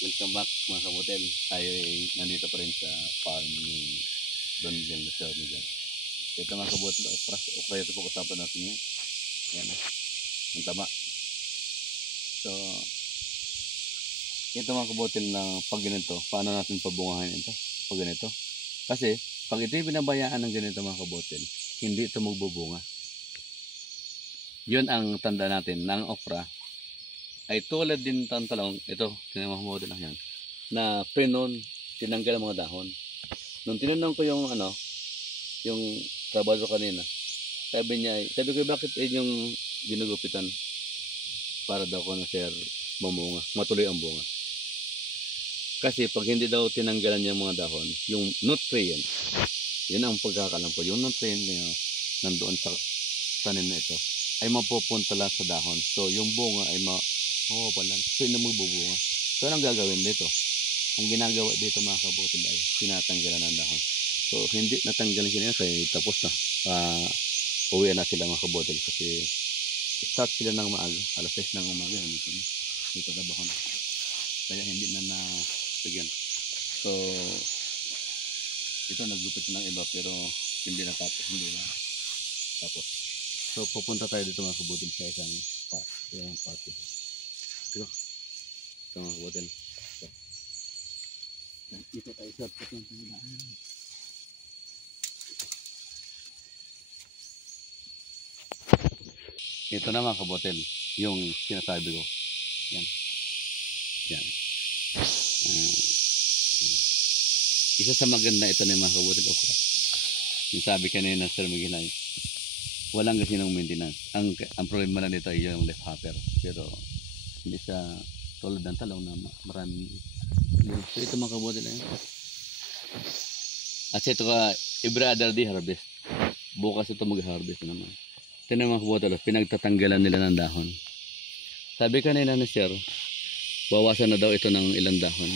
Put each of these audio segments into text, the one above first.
Welcome back mga kabutel. Tayo ay nandito pa rin sa farm ni Don Miguel Lasar Miguel. Ito mga kabutel, okra ito po usapan natin yan. Yan ang taba. So, ito mga kabutel na pag ganito, paano natin pabungahan ito? Pag ganito. Kasi, pag ito yung binabayaan ng ganito mga kabutel, hindi ito magbubunga. Yun ang tanda natin ng okra. Ay tulad din ng talong, ito, tinamahmodel lang yan, na pinon, tinanggal ang mga dahon. Nung tinanong ko yung yung trabaho kanina, sabi ko bakit yung ginugupitan para daw ko na sir mamunga, matuloy ang bunga. Kasi pag hindi daw tinanggalan yung mga dahon, yung nutrient, yun ang pagkakalam ko, yung nutrient na nandoon sa tanim na ito, ay mapupunta lang sa dahon. So yung bunga ay pala. So, yun na magbubunga. So, anong gagawin dito? Ang ginagawa dito mga kabutil ay tinatanggalan ng dahon. So, hindi natanggalan sila kaya tapos na. Uwi na sila mga kabutil kasi start sila ng maaga. Alas 6 ng umaga. Dito trabaho na. Kaya hindi na nasagyan. So, ito naggupit ng iba pero hindi na tapos. So, pupunta tayo dito mga kabutil sa isang part. Yung part dito. Ito mga kabutil. Dito tayo sa patong pangidaan. Ito na mga kabutil, yung sinasabi ko. Yan. Yan. Isa sa maganda ito na mga kabutil okra. Yung sabi kanina Sir Miguel ay walang gasinong maintenance. Ang problema lang dito ay yung leaf hopper. Pero hindi siya tulad ng talong na maraming. So ito mga kabutil na yun. At ito ka every other day harvest. Bukas ito mag-harvest naman. Ito na mga kabutil, pinagtatanggalan nila ng dahon. Sabi kanina na sir, bawasan na daw ito ng ilang dahon.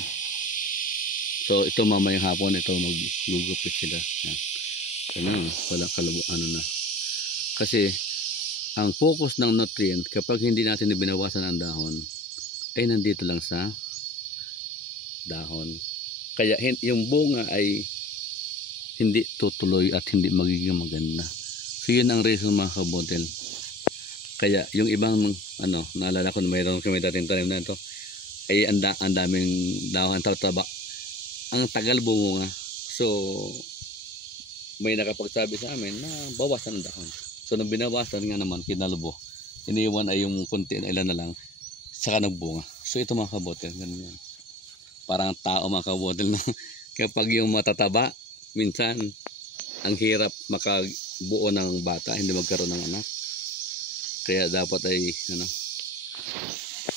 So ito mamayang hapon, ito maggugupit sila. Yan. Wala na. Kasi ang focus ng nutrient kapag hindi natin binawasan ang dahon ay nandito lang sa dahon. Kaya yung bunga ay hindi tutuloy at hindi magiging maganda. So yun ang reason mga kabutil. Kaya yung ibang naalala ko mayroon kami dating tanim na ito ay ang daming dahon taba. Ang tagal bumunga. So may nakapagsabi sa amin na bawasan ang dahon. So nang binawasan nga naman kinalubo, iniwan ay yung kunti na ilan na lang saka nagbunga. So ito mga kabutil, ganun yan. Parang tao mga kabutil na kapag yung matataba, minsan ang hirap makabuo ng bata, hindi magkaroon ng anak. Kaya dapat ay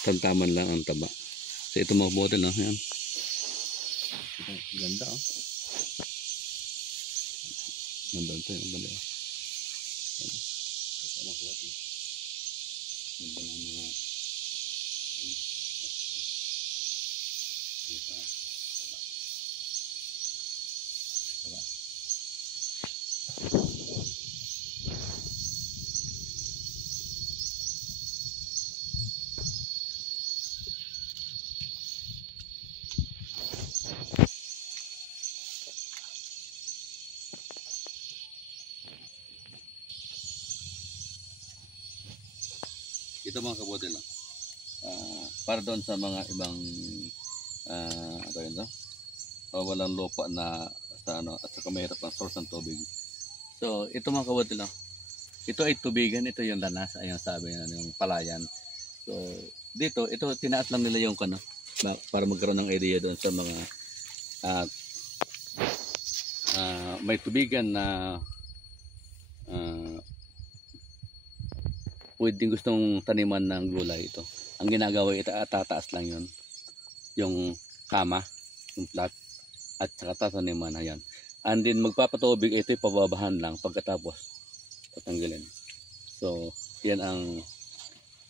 tantaman lang ang taba. So ito mga kabutil, no? Yan. Ito, ganda oh. Ganda ito yung bali oh. Ito mga kabutil. Ganda ng mga ito mga kabutil no? Para doon sa mga ibang walang lupa na sa at saka mahirap ang source ng tubig. So ito mga kabutil no? Ito ay tubigan, ito yung lanas, ayun sabi yung palayan. So dito, ito tinaas lang nila yung para magkaroon ng idea doon sa mga may tubigan na pwedeng gustong taniman ng gulay ito. Ang ginagawa ito, tataas lang yun. Yung kama, yung plat, at saka tataniman na yan. And then magpapatubig ito, pababahan lang pagkatapos tatanggalin. So, yan ang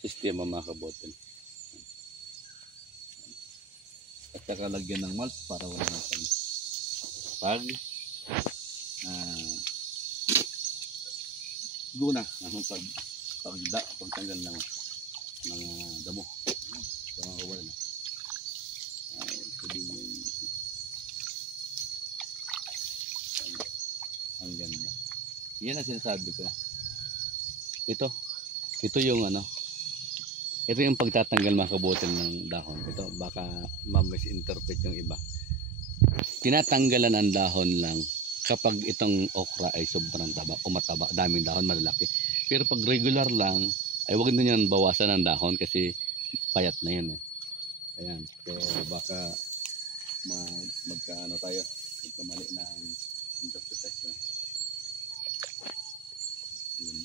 sistema mga kabutil. At saka lagyan ng mulch para wala natin guna pagtanggal ng mga damo. So mga kabutil Yan ang sinasabi ko. Ito, ito yung ano, ito yung pagtatanggal mga kabutil ng dahon. Ito, baka ma-misinterpret yung iba. Tinatanggalan ang dahon lang kapag itong okra ay sobrang taba o mataba, daming dahon, malalaki. Pero pag regular lang, ay huwag na yan bawasan ang dahon kasi payat na yun eh. Ayan, so baka magkaano tayo, magkamali ng interpretation. Yun.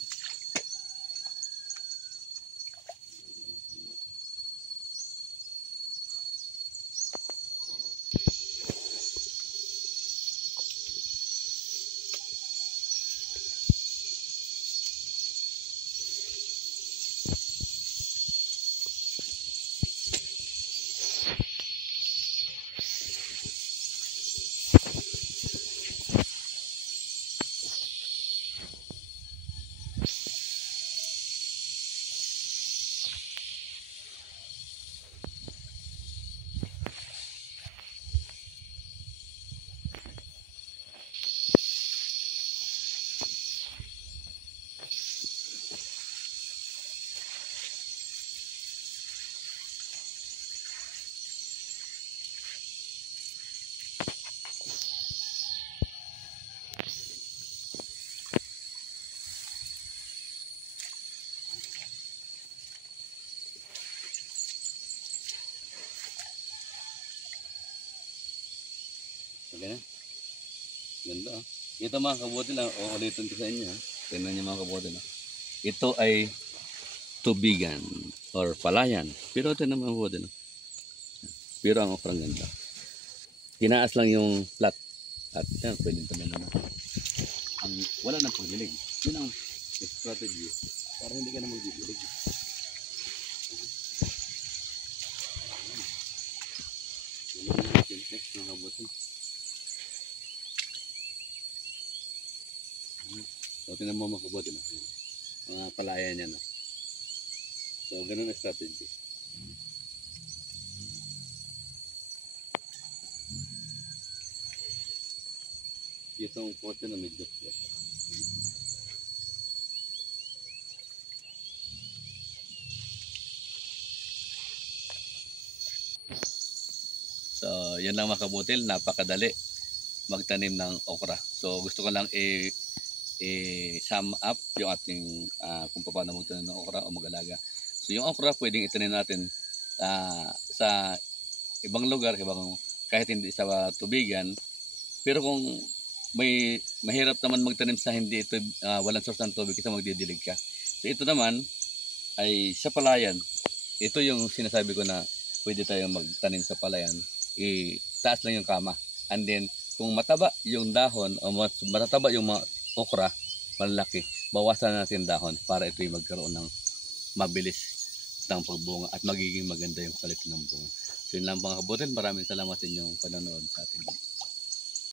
Okay. Ganda ah. Ito mga kabutil lang, ulitin ko sa inyo ha. Tingnan niyo mga kabutil. Ito ay tubigan or palayan. Pero ito naman kabutil. Pero angokrang ganda. Tinaas lang yung flat. At yan, pwedeng taman naman. Wala nang pagdilig. Yun ang strategy. Para hindi ka na magdidilig. Next mga kabutil. So, tingnan mo mga kabutil. Mga palayan yan. So, ganun ang strategy. Itong pote na medyo flat. So, yan lang mga kabutil. Napakadali magtanim ng okra. So, gusto ko lang i-sum up yung ating kung paano magtanim ng okra o mag-alaga. So, yung okra pwedeng itanim natin sa ibang lugar, kahit hindi sa tubigan. Pero kung may mahirap naman magtanim sa hindi ito walang source ng tubig kasi magdidilig ka. So ito naman ay sa palayan. Ito yung sinasabi ko na pwede tayo magtanim sa palayan. Taas lang yung kama. And then kung mataba yung dahon o matataba yung mga okra, malaki, bawasan natin dahon para ito yung magkaroon ng mabilis ng pagbunga at magiging maganda yung quality ng bunga. So yun lang mga kabutil. Maraming salamat sa inyong panonood sa ating video.